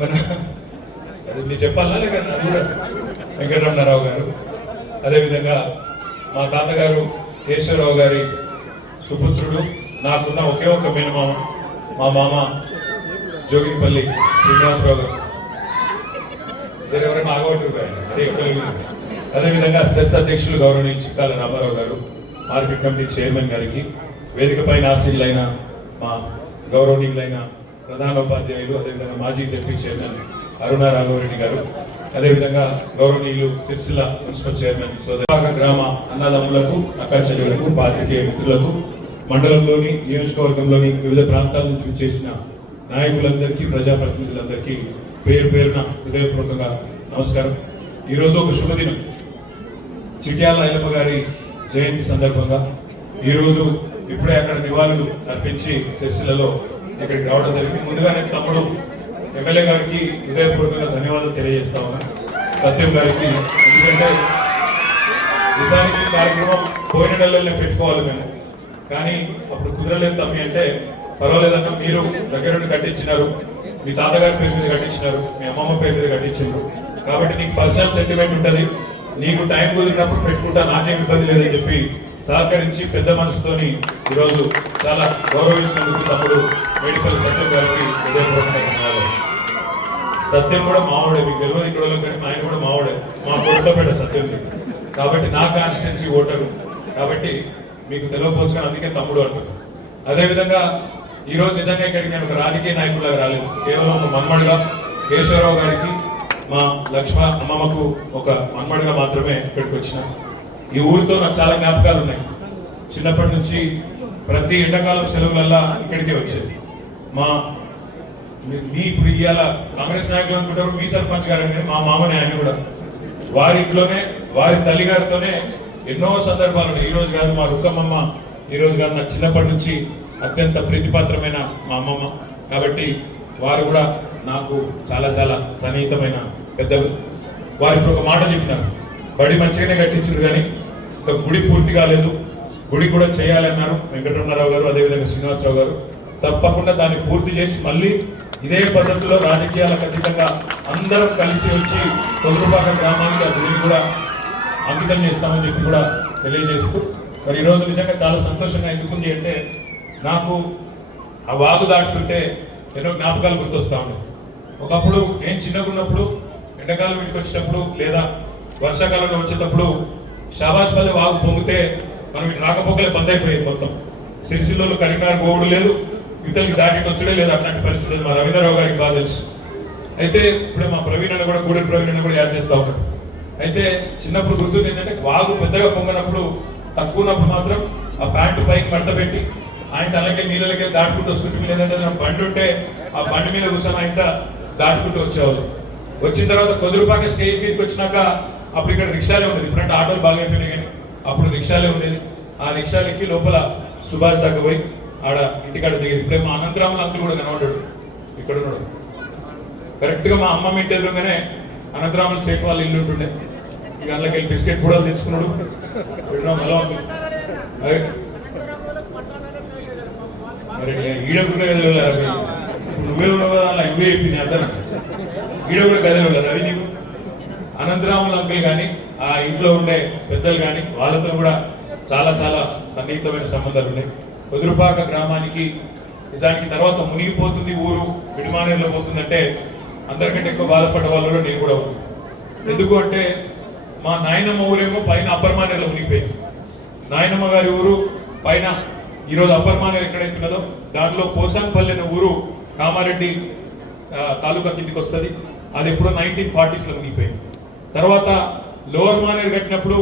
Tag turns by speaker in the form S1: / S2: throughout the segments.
S1: మన అది మీరు చెప్పాలా లేక వెంకటరమణారావు గారు. అదేవిధంగా మా తాతగారు కేశవరావు గారి సుపుత్రుడు నాకున్న ఒకే ఒక మేనమామ మా మామ జోగిపల్లి శ్రీనివాసరావు గారు. వేరే ఎవరైనా ఆగొట్టు అదే అదేవిధంగా సెస్ అధ్యక్షులు గౌరవనీయ చిక్కాల రామారావు గారు మార్కెట్ కమిటీ చైర్మన్ గారికి వేదికపై ఆశీనులైన మా గౌరవనీయులైన ప్రధానోపాధ్యాయులు అదేవిధంగా మాజీ జెడ్పీ చైర్మన్ అరుణ రాఘవరెడ్డి గారు అదేవిధంగా గౌరవనీయులు సిరిసిల్ల మున్సిపల్ చైర్మన్ సోదర గ్రామ అన్నదమ్ములకు అక్కచెల్లెలకు పాత్రికేయ మిత్రులకు మండలంలోని నియోజకవర్గంలోని వివిధ ప్రాంతాల నుంచి చేసిన నాయకులందరికీ ప్రజాప్రతినిధులందరికీ పేరు పేరున హృదయపూర్వకంగా నమస్కారం. ఈరోజు ఒక శుభదినం. చిట్యాల ఐలమ్మ గారి జయంతి సందర్భంగా ఈరోజు ఇప్పుడే అక్కడ నివాళులు అర్పించి సిరిసిల్లలో ఇక్కడికి రావడం జరిగింది. ముందుగానే తమ్ముడు ఎమ్మెల్యే గారికి హృదయపూర్వకంగా ధన్యవాదాలు తెలియజేస్తా ఉన్నా. సత్యం గారికి ఎందుకంటే నిజానికి కార్యక్రమం పోయిన నెలలోనే పెట్టుకోవాలి మేము. కానీ అప్పుడు కుదరలేదు తమ్మి అంటే పర్వాలేదన్న మీరు దగ్గరుండి కట్టించినారు. మీ తాతగారి పేరు మీద కట్టించినారు మీ అమ్మమ్మ పేరు మీద కట్టించారు కాబట్టి నీకు పర్సనల్ సెంటిమెంట్ ఉంటుంది. నీకు టైం కుదిరినప్పుడు పెట్టుకుంటా నాకేం ఇబ్బంది లేదని చెప్పి సహకరించి పెద్ద మనసుతోని ఈరోజు చాలా గౌరవించినందుకు తమ్ముడు మెడికల్ సత్యం గారికి హృదయపూర్వకంగా సత్యం కూడా మావాడే మీకు తెలియదు ఇక్కడ కానీ ఆయన కూడా మావాడే. మా కొట్టపేట సత్యం కాబట్టి నా కాన్స్టిట్యున్సీ ఓటరు. కాబట్టి మీకు తెలియకపోవచ్చు కానీ అందుకే తమ్ముడు అంటారు అదేవిధంగా ఈరోజు నిజంగా ఇక్కడికి నేను ఒక రాజకీయ నాయకుడిగా రాలేదు. కేవలం ఒక మన్మడుగా కేశవరావు గారికి మా లక్ష్మ అమ్మమ్మకు ఒక మన్మడుగా మాత్రమే ఇక్కడికి వచ్చిన. ఈ ఊరితో నాకు చాలా జ్ఞాపకాలు ఉన్నాయి. చిన్నప్పటి నుంచి ప్రతి ఎండాకాలం సెలవులల్లా ఇక్కడికే వచ్చేది. మా మీ ఇప్పుడు ఇవాళ కాంగ్రెస్ నాయకులు అనుకుంటారు మీ సర్పంచ్ గారు అని మా మామని ఆయన కూడా. వారి ఇంట్లోనే వారి తల్లి గారితోనే ఎన్నో సందర్భాలు ఉన్నాయి. ఈ రోజు కాదు మా రుక్కమ్మమ్మ ఈరోజు కాదు నా చిన్నప్పటి నుంచి అత్యంత ప్రీతిపాత్రమైన మా అమ్మమ్మ. కాబట్టి వారు కూడా నాకు చాలా చాలా సన్నిహితమైన పెద్దలు. వారు ఇప్పుడు ఒక మాట చెప్పినారు బడి మంచిగానే కట్టించారు కానీ ఒక గుడి పూర్తి కాలేదు. గుడి కూడా చేయాలన్నారు వెంకటరమణారావు గారు అదేవిధంగా శ్రీనివాసరావు గారు. తప్పకుండా దాన్ని పూర్తి చేసి మళ్ళీ ఇదే పద్ధతిలో రాజకీయాలకు అతీతంగా అందరం కలిసి వచ్చి తొలరుపాక గ్రామానికి ఆ కూడా అంకితం చేస్తామని చెప్పి కూడా తెలియజేస్తూ మరి ఈరోజు నిజంగా చాలా సంతోషంగా ఎందుకుంది అంటే నాకు ఆ వాగు దాటుతుంటే ఎన్నో జ్ఞాపకాలు గుర్తొస్తా ఉన్నాయి. ఒకప్పుడు నేను చిన్నగా ఉన్నప్పుడు ఎండాకాలం ఇంటికి వచ్చినప్పుడు లేదా వర్షాకాలంలో వచ్చేటప్పుడు షాబాష్పల్లి వాగు పొంగితే మనం రాకపోకలే బంద్ అయిపోయేది మొత్తం. సిరిసిల్లలో కరీంనగర్ పోవడం లేదు. ఇతరులకి జాకెట్ వచ్చుడే లేదు అట్లాంటి పరిస్థితి లేదు. మా రవీంద్రరావు గారికి బాగా తెలుసు. అయితే ఇప్పుడు మా ప్రవీణ్ కూడా గూడెం ప్రవీణ్ కూడా యాడ్ చేస్తా ఉన్నాడు. అయితే చిన్నప్పుడు గుర్తుంది ఏంటంటే వాగు పెద్దగా పొంగనప్పుడు తక్కువ ఉన్నప్పుడు మాత్రం ఆ ప్యాంటు పైకి మడత పెట్టి ఆయన అలాగే నీళ్ళకి దాటుకుంటూ వస్తుంటే లేదంటే ఏంటంటే బండి ఉంటే ఆ బండి మీద కూర్చొని ఆయన దాటుకుంటూ వచ్చేవాళ్ళు. వచ్చిన తర్వాత కొదురుపాక స్టేజ్ మీదకి వచ్చినాక అప్పుడు ఇక్కడ రిక్షాలే ఉండేది. ఇప్పుడంటే ఆటోలు బాగా అయిపోయినాయి కానీ అప్పుడు రిక్షాలే ఉండేది. ఆ రిక్షాలు ఎక్కి లోపల సుభాష్ దాకా పోయి ఆడ ఇంటికాడ దిగి ఇప్పుడే మా అనంతరాములు అంకుల్ కూడా కనబడ్డాడు ఇక్కడ ఉన్నాడు. కరెక్ట్గా మా అమ్మ ఇంటి ఎదురుగానే అనంతరాములు సేఫ్ వాళ్ళు ఇల్లు ఉంటుండే. ఇక అందులోకి వెళ్ళి బిస్కెట్ కూడా తీసుకున్నాడు మళ్ళా మరి ఈడ కూడా గదిలో రవి నువ్వే ఉన్నావు కదా అలా ఇవే చెప్పింది అతను ఈడ కూడా గదిలో రవి నీకు. అనంతరాముల అంకుల్ కానీ ఆ ఇంట్లో ఉండే పెద్దలు కానీ వాళ్ళతో కూడా చాలా చాలా సన్నిహితమైన సంబంధాలు ఉన్నాయి. వదురుపాక గ్రామానికి. నిజానికి తర్వాత మునిగిపోతుంది ఊరు విడిమానంలో పోతుందంటే అందరికంటే ఎక్కువ బాధపడ్డ వాళ్ళు నేను కూడా ఉన్నాను. ఎందుకు అంటే మా నాయనమ్మ ఊరేమో పైన అప్పర్ మానేరులో మునిగిపోయింది. నాయనమ్మ గారి ఊరు పైన ఈరోజు అప్పర్ మానేరు ఎక్కడైతే ఉన్నదో దాంట్లో పోసాంపల్లి అనే ఊరు కామారెడ్డి తాలూకా కిందికి వస్తుంది. అది ఎప్పుడో నైన్టీన్ ఫార్టీస్లో మునిగిపోయింది. తర్వాత లోవర్ మానేరు కట్టినప్పుడు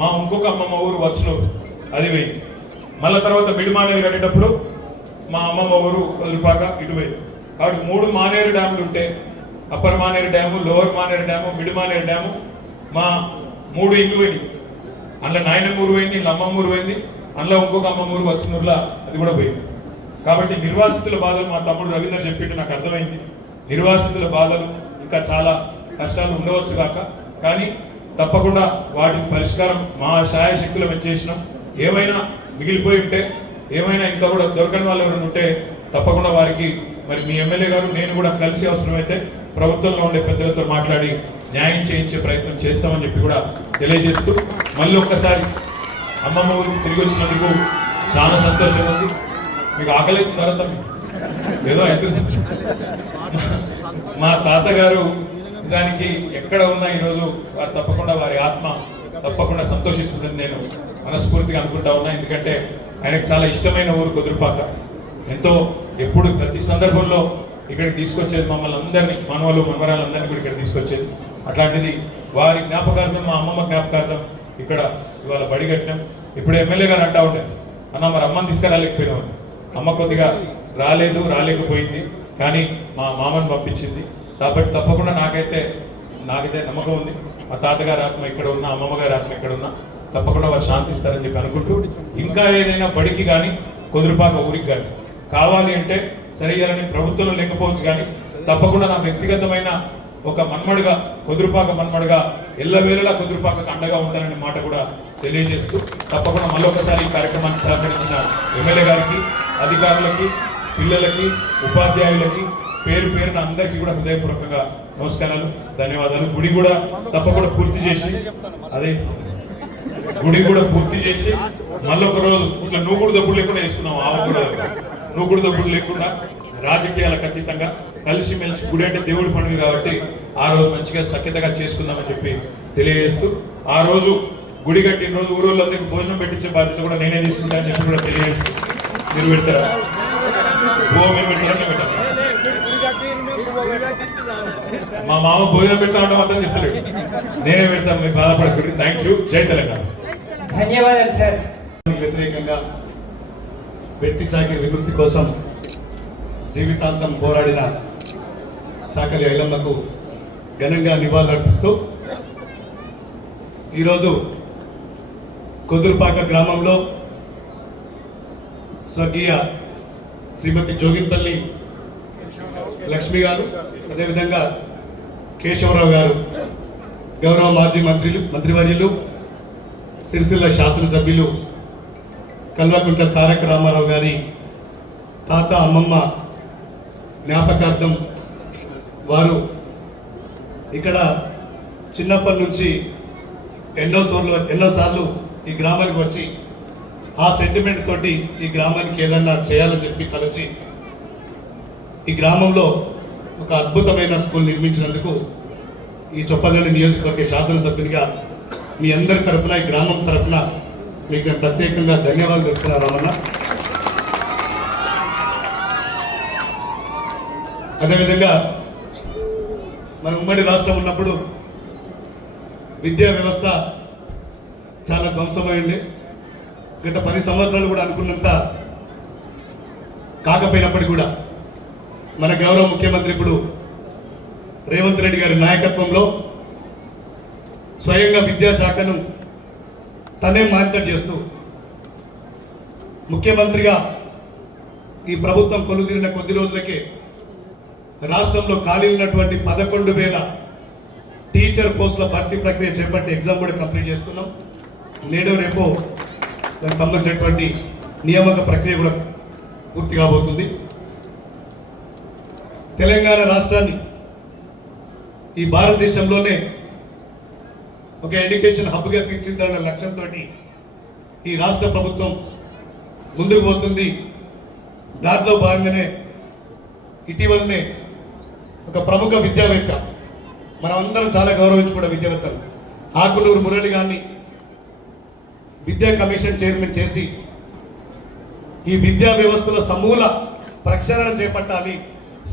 S1: మా ఇంకొక అమ్మమ్మ ఊరు వచ్చులో అది పోయింది. మళ్ళా తర్వాత మిడి మానేరు కట్టేటప్పుడు మా అమ్మమ్మ ఊరు వదిలిపాక ఇటు కాబట్టి మూడు మానేరు డ్యాములు ఉంటే upper Maneru dam lower Maneru dam mid Maneru dam మా మూడు ఇల్లు పోయినాయి. అందులో నాయనమ్మ ఊరు పోయింది ఇంట్లో అమ్మమ్మ ఊరు పోయింది అందులో ఇంకొక అమ్మమ్మ ఊరు వచ్చినూరులా అది కూడా పోయింది. కాబట్టి నిర్వాసితుల బాధలు మా తమ్ముడు రవీందర్ చెప్పిండు నాకు అర్థమైంది. నిర్వాసితుల బాధలు ఇంకా చాలా కష్టాలు ఉండవచ్చు కాక కానీ తప్పకుండా వాటి పరిష్కారం మా శాయశక్తులు మేము చేసినాం. ఏమైనా మిగిలిపోయి ఉంటే ఏమైనా ఇంకా కూడా దొరకని వాళ్ళు ఎవరైనా ఉంటే తప్పకుండా వారికి మరి మీ ఎమ్మెల్యే గారు నేను కూడా కలిసి అవసరమైతే ప్రభుత్వంలో ఉండే పెద్దలతో మాట్లాడి న్యాయం చేయించే ప్రయత్నం చేస్తామని చెప్పి కూడా తెలియజేస్తూ మళ్ళీ ఒక్కసారి అమ్మమ్మ ఊరికి తిరిగి వచ్చినందుకు చాలా సంతోషం ఉంది. మీకు ఆకలి తర్వాత ఏదో అవుతుంది. మా తాతగారు దానికి ఎక్కడ ఉన్నా ఈరోజు తప్పకుండా వారి ఆత్మ తప్పకుండా సంతోషిస్తుందని నేను మనస్ఫూర్తిగా అనుకుంటా ఉన్నా. ఎందుకంటే ఆయనకు చాలా ఇష్టమైన ఊరు కుదురుపాక. ఎంతో ఎప్పుడు ప్రతి సందర్భంలో ఇక్కడికి తీసుకొచ్చేది మమ్మల్ని అందరినీ మనవలు మనవరాలందరినీ కూడా ఇక్కడ తీసుకొచ్చేది. అట్లాంటిది వారి జ్ఞాపకార్థం మా అమ్మమ్మ జ్ఞాపకార్థం ఇక్కడ ఇవాళ బడి కట్టినాం. ఇప్పుడు ఎమ్మెల్యే గారు అంటా ఉండే అన్న మరి అమ్మని తీసుకురాలేకపోయినావు అమ్మ కొద్దిగా రాలేదు రాలేకపోయింది. కానీ మా మామని పంపించింది. కాబట్టి తప్పకుండా నాకైతే నాకైతే నమ్మకం ఉంది. మా తాతగారి ఆత్మ ఇక్కడ ఉన్న అమ్మమ్మ గారి ఆత్మ ఇక్కడ ఉన్నా. తప్పకుండా వారు శాంతిస్తారని చెప్పి అనుకుంటూ ఇంకా ఏదైనా బడికి కానీ కుదురుపాక ఊరికి కానీ కావాలి అంటే సరియాలని ప్రభుత్వంలో లేకపోవచ్చు కానీ తప్పకుండా నా వ్యక్తిగతమైన ఒక మన్మడుగా కుదురుపాక మన్మడుగా ఎల్లవేళలా కుదురుపాకకు అండగా ఉంటాననే మాట కూడా తెలియజేస్తూ తప్పకుండా మళ్ళొకసారి ఈ కార్యక్రమానికి సహకరించిన ఎమ్మెల్యే గారికి అధికారులకి పిల్లలకి ఉపాధ్యాయులకి పేరు పేరున అందరికీ కూడా హృదయపూర్వకంగా నమస్కారాలు ధన్యవాదాలు. గుడి కూడా తప్పకుండా పూర్తి చేసి అదే గుడి కూడా పూర్తి చేసి మళ్ళీ ఒక రోజు ఇట్లా నూగుడు దబ్బులు లేకుండా వేసుకున్నాం ఆవు కూడా. నూగుడు దబ్బులు లేకుండా రాజకీయాలకు అతీతంగా కలిసిమెలిసి గుడి అంటే దేవుడి పండుగ కాబట్టి ఆ రోజు మంచిగా సఖ్యతగా చేసుకుందామని చెప్పి తెలియజేస్తూ ఆ రోజు గుడి కట్టిన రోజు ఊరోళ్ళందరికీ భోజనం పెట్టించే బాధ్యత కూడా నేనే తీసుకుంటానని చెప్పి కూడా తెలియజేస్తూ మీరు పెట్టారా మా మామ భోజనం పెడతా ఉంటాం మాత్రం చెప్తలేదు నేనే పెడతాను మీరు బాధపడకూడదు థ్యాంక్ యూ జై తెలంగాణ.
S2: ధన్యవాదాలు సార్.
S3: వ్యతిరేకంగా వెట్టి చాకిరి విముక్తి కోసం జీవితాంతం పోరాడిన చాకలి ఐలమ్మకు ఘనంగా నివాళులర్పిస్తూ ఈరోజు కుదురుపాక గ్రామంలో స్వర్గీయ శ్రీమతి జోగిన్పల్లి లక్ష్మి గారు అదేవిధంగా కేశవరావు గారు గౌరవ మాజీ మంత్రులు మంత్రివర్యులు సిరిసిల్ల శాసనసభ్యులు కల్వకుంట తారక రామారావు గారి తాత అమ్మమ్మ జ్ఞాపకార్థం వారు ఇక్కడ చిన్నప్పటి నుంచి ఎన్నో సార్లు ఎన్నోసార్లు ఈ గ్రామానికి వచ్చి ఆ సెంటిమెంట్ తోటి ఈ గ్రామానికి ఏదన్నా చేయాలని చెప్పి తలచి ఈ గ్రామంలో ఒక అద్భుతమైన స్కూల్ నిర్మించినందుకు ఈ చొప్పదండి నియోజకవర్గ శాసనసభ్యునిగా మీ అందరి తరఫున ఈ గ్రామం తరపున మీకు నేను ప్రత్యేకంగా ధన్యవాదాలు చెప్తున్నా రమణ అదేవిధంగా మన ఉమ్మడి రాష్ట్రం ఉన్నప్పుడు విద్యా వ్యవస్థ చాలా ధ్వంసమైంది. గత పది సంవత్సరాలు కూడా అనుకున్నంత కాకపోయినప్పటికీ కూడా మన గౌరవ ముఖ్యమంత్రి ఇప్పుడు రేవంత్ రెడ్డి గారి నాయకత్వంలో స్వయంగా విద్యాశాఖను తనే మానిటర్ చేస్తూ ముఖ్యమంత్రిగా ఈ ప్రభుత్వం కొలుదీరిన కొద్ది రోజులకే రాష్ట్రంలో ఖాళీ ఉన్నటువంటి పదకొండు వేల టీచర్ పోస్టుల భర్తీ ప్రక్రియ చేపట్టి ఎగ్జామ్ కూడా కంప్లీట్ చేసుకున్నాం నేడు రేపు దానికి సంబంధించినటువంటి నియామక ప్రక్రియ కూడా పూర్తి కాబోతుంది. తెలంగాణ రాష్ట్రాన్ని ఈ భారతదేశంలోనే ఒక ఎడ్యుకేషన్ హబ్గా తీర్చిందన్న లక్ష్యంతో ఈ రాష్ట్ర ప్రభుత్వం ముందుకు పోతుంది. దాంట్లో భాగంగానే ఇటీవలనే ఒక ప్రముఖ విద్యావేత్త మనమందరం చాలా గౌరవించుకున్న విద్యావేత్తలు ఆకునూరు మురళి గారిని విద్యా కమిషన్ చైర్మన్ చేసి ఈ విద్యా వ్యవస్థలో సమూల ప్రక్షాళన చేపట్టాలి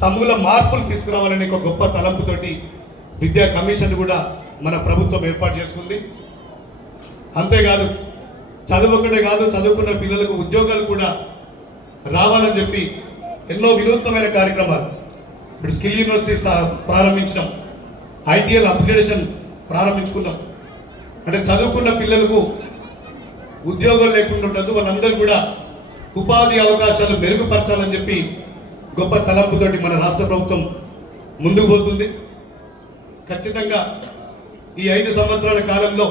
S3: సమూల మార్పులు తీసుకురావాలనే ఒక గొప్ప తలంపుతోటి విద్యా కమిషన్ కూడా మన ప్రభుత్వం ఏర్పాటు చేసుకుంది. అంతేకాదు చదువు ఒకటే కాదు చదువుకున్న పిల్లలకు ఉద్యోగాలు కూడా రావాలని చెప్పి ఎన్నో వినూత్నమైన కార్యక్రమాలు. ఇప్పుడు స్కిల్ యూనివర్సిటీ ప్రారంభించడం ఐటీఎల్ అప్గ్రేడేషన్ ప్రారంభించుకున్నాం. అంటే చదువుకున్న పిల్లలకు ఉద్యోగం లేకుండా ఉండదు వాళ్ళందరూ కూడా ఉపాధి అవకాశాలు మెరుగుపరచాలని చెప్పి గొప్ప తలంపుతోటి మన రాష్ట్ర ప్రభుత్వం ముందుకు పోతుంది. ఖచ్చితంగా ఈ ఐదు సంవత్సరాల కాలంలో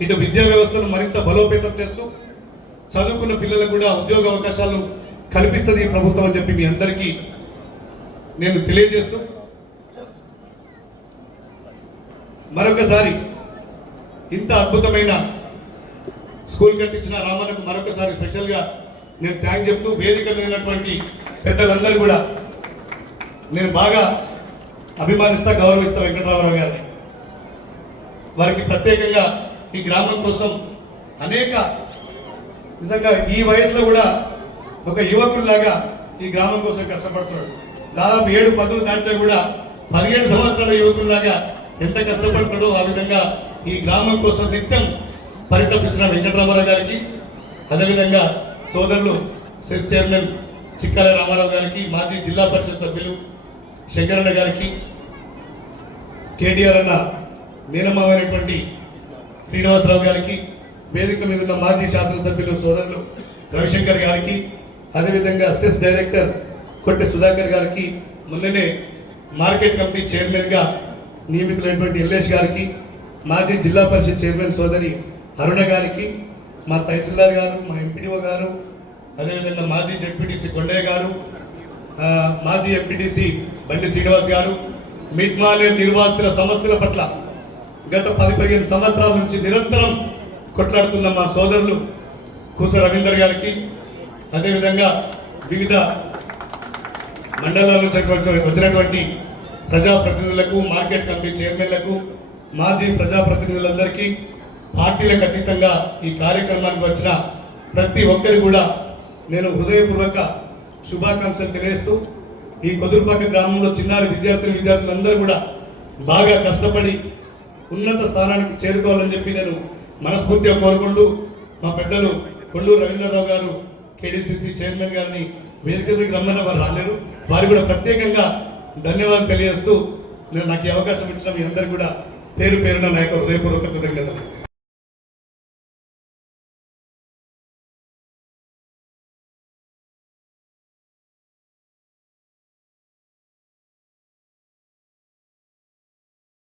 S3: ఇటు విద్యా వ్యవస్థను మరింత బలోపేతం చేస్తూ చదువుకున్న పిల్లలకు కూడా ఉద్యోగ అవకాశాలు కల్పిస్తుంది ఈ ప్రభుత్వం అని చెప్పి మీ అందరికీ నేను తెలియజేస్తూ మరొకసారి ఇంత అద్భుతమైన స్కూల్ కట్టించిన రామన్నకు మరొకసారి స్పెషల్గా నేను థ్యాంక్ చెప్తూ వేదిక లేనటువంటి పెద్దలందరూ కూడా నేను బాగా అభిమానిస్తా గౌరవిస్తా వెంకటరామారావు గారిని. వారికి ప్రత్యేకంగా ఈ గ్రామం కోసం అనేక నిజంగా ఈ వయసులో కూడా ఒక యువకుడిలాగా ఈ గ్రామం కోసం కష్టపడుతున్నాడు. దాదాపు ఏడు పదులు దాంట్లో కూడా పదిహేడు సంవత్సరాల యువకుడిలాగా ఎంత కష్టపడుతున్నాడో ఆ విధంగా ఈ గ్రామం కోసం నిత్యం పరితపిస్తున్న వెంకటరామారావు గారికి అదేవిధంగా సోదరులు సెస్ చైర్మన్ చిక్కాల రామారావు గారికి మాజీ జిల్లా పరిషత్ సభ్యులు శంకరన్న గారికి కేటీఆర్ అన్న మీనమామైనటువంటి శ్రీనివాసరావు గారికి వేదిక మీద ఉన్న మాజీ శాసనసభ్యులు సోదరులు రవిశంకర్ గారికి అదేవిధంగా సెస్ డైరెక్టర్ కొట్టె సుధాకర్ గారికి మొన్ననే మార్కెట్ కమిటీ చైర్మన్గా నియమితులైనటువంటి ఎల్లేష్ గారికి మాజీ జిల్లా పరిషత్ చైర్మన్ సోదరి అరుణ గారికి మా తహసీల్దార్ గారు మా ఎంపీడీఓ గారు అదేవిధంగా మాజీ జడ్పీటీసీ కొండయ్య గారు మాజీ ఎంపీటీసీ బండి శ్రీనివాస్ గారు మిట్మాలే నిర్వాసితుల సమస్యల పట్ల గత పది పదిహేను సంవత్సరాల నుంచి నిరంతరం కొట్లాడుతున్న మా సోదరులు కూస రవీందర్ గారికి అదేవిధంగా వివిధ మండలాల నుంచి వచ్చినటువంటి ప్రజాప్రతినిధులకు మార్కెట్ కమిటీ చైర్మన్లకు మాజీ ప్రజాప్రతినిధులందరికీ పార్టీలకు అతీతంగా ఈ కార్యక్రమానికి వచ్చిన ప్రతి ఒక్కరి కూడా నేను హృదయపూర్వక శుభాకాంక్షలు తెలియజేస్తూ ఈ కొదురుపాక గ్రామంలో చిన్నారి విద్యార్థులు విద్యార్థులందరూ కూడా బాగా కష్టపడి ఉన్నత స్థానానికి చేరుకోవాలని చెప్పి నేను మనస్ఫూర్తిగా కోరుకుంటూ మా పెద్దలు కొండూరు రవీంద్రరావు గారు కేడీసీసీ చైర్మన్ గారిని వేదిక దగ్గర రమ్మన్న వారు రాలేరు. వారు కూడా ప్రత్యేకంగా ధన్యవాదాలు తెలియజేస్తూ నేను నాకు ఈ అవకాశం ఇచ్చిన మీ అందరికీ కూడా పేరు పేరున నా యొక్క హృదయపూర్వక కృతజ్ఞతలు.